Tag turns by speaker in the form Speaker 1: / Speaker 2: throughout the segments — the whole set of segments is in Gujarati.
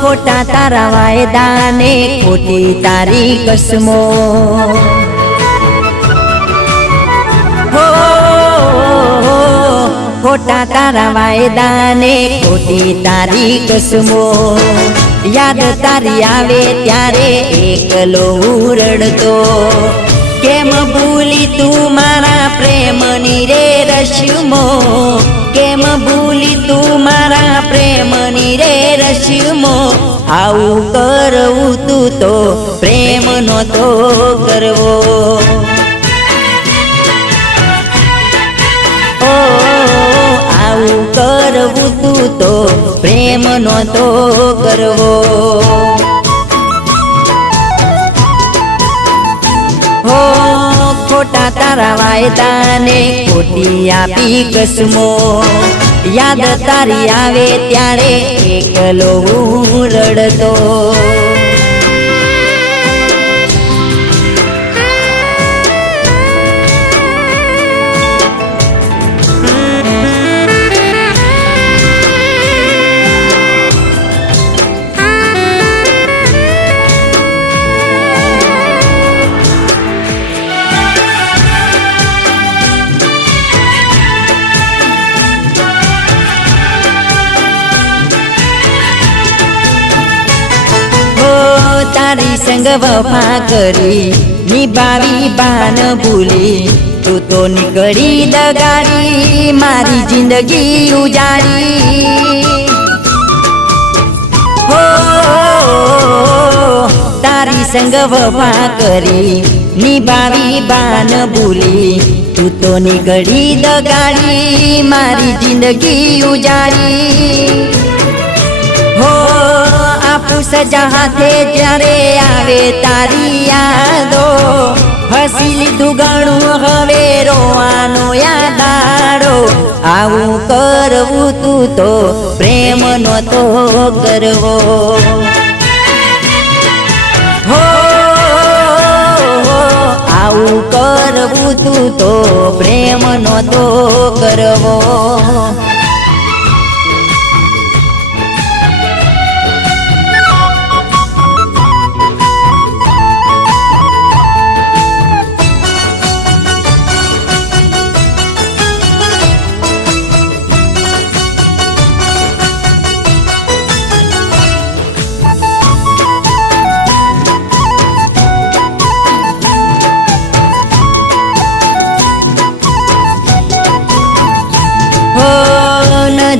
Speaker 1: ખોટા તારા વાયદા ને ખોટી તારી કસમો. ખોટા તારા વાયદા ખોટી તારી કસમો. યાદ તારી આવે ત્યારે એકલો રડતો કેમ ભૂલી તું મારા પ્રેમની રે રશ્મો કેમ ભૂલી તું મારા પ્રેમની રે રશ્મો આવું કરવું તું તો પ્રેમ નહોતો કરવો. ઓ, આવું કરવું તું તો પ્રેમ નહોતો કરવો. હો, ખોટા તારા વાયદાને ખોટી આપી કસમો. યાદ તારી આવે ત્યારે એકલો હું રડતો. તારી સંગ વફા કરી, નિભાવી બાન ભૂલી. તું તો નીકળી દગાડી, મારી જિંદગી ઉજાડી. હો, તારી સંગ વફા કરી, નિભાવી બાન ભૂલી. તું તો નીકળી દગાડી, મારી જિંદગી ઉજાડી. સજા હાથે જ્યારે આવે તારી યાદો. હસી લીધું ઘણું હવે રોવાનો યાદાડો. આવું કરવું તું તો પ્રેમ નહોતો કરવો. હો, આવું કરવું તું તો પ્રેમ નહોતો કરવો.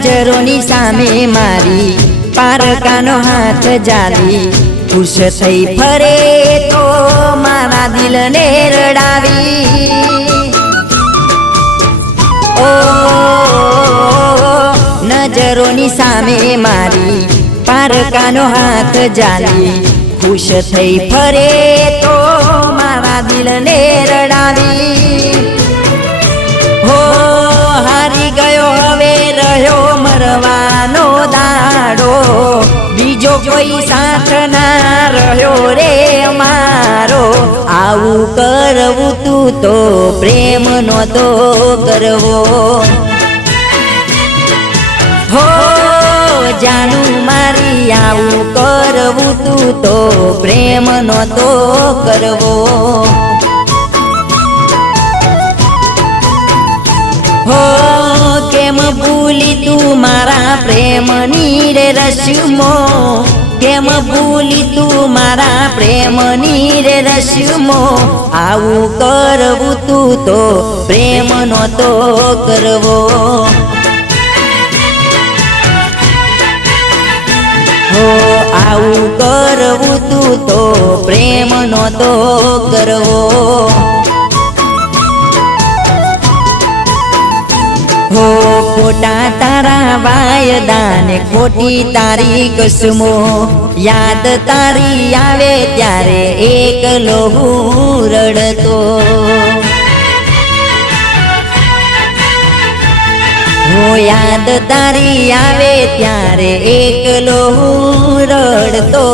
Speaker 1: નજરોની સામે મારી, પારકાનો હાથ જાલી. ખુશ થઈ ફરે તો મારા દિલને રડાવી. ઓ, નજરોની સામે મારી, પારકાનો હાથ જાલી. ખુશ થઈ ફરે તો મારા દિલને રડાવી. દાડો બીજો કોઈ સાથ ના રહ્યો રે મારો. આવું કરવું તું તો પ્રેમ નહોતો કરવો. હો જાનું મારી આવું કરવું તું તો પ્રેમ નહોતો કરવો. તું મારા પ્રેમની રે રસ્મો? કેમ ભૂલી તું મારા પ્રેમની રે રસ્મો? આવું કરવું તું તો પ્રેમ નહોતો કરવો. હો, આવું કરવું તું તો પ્રેમ નહોતો કરવો. હો ખોટા તારા વાયદા ને ખોટી તારી કસમો યાદ તારી આવે ત્યારે એકલો હું રડતો. હો યાદ તારી આવે ત્યારે એકલો હું રડતો.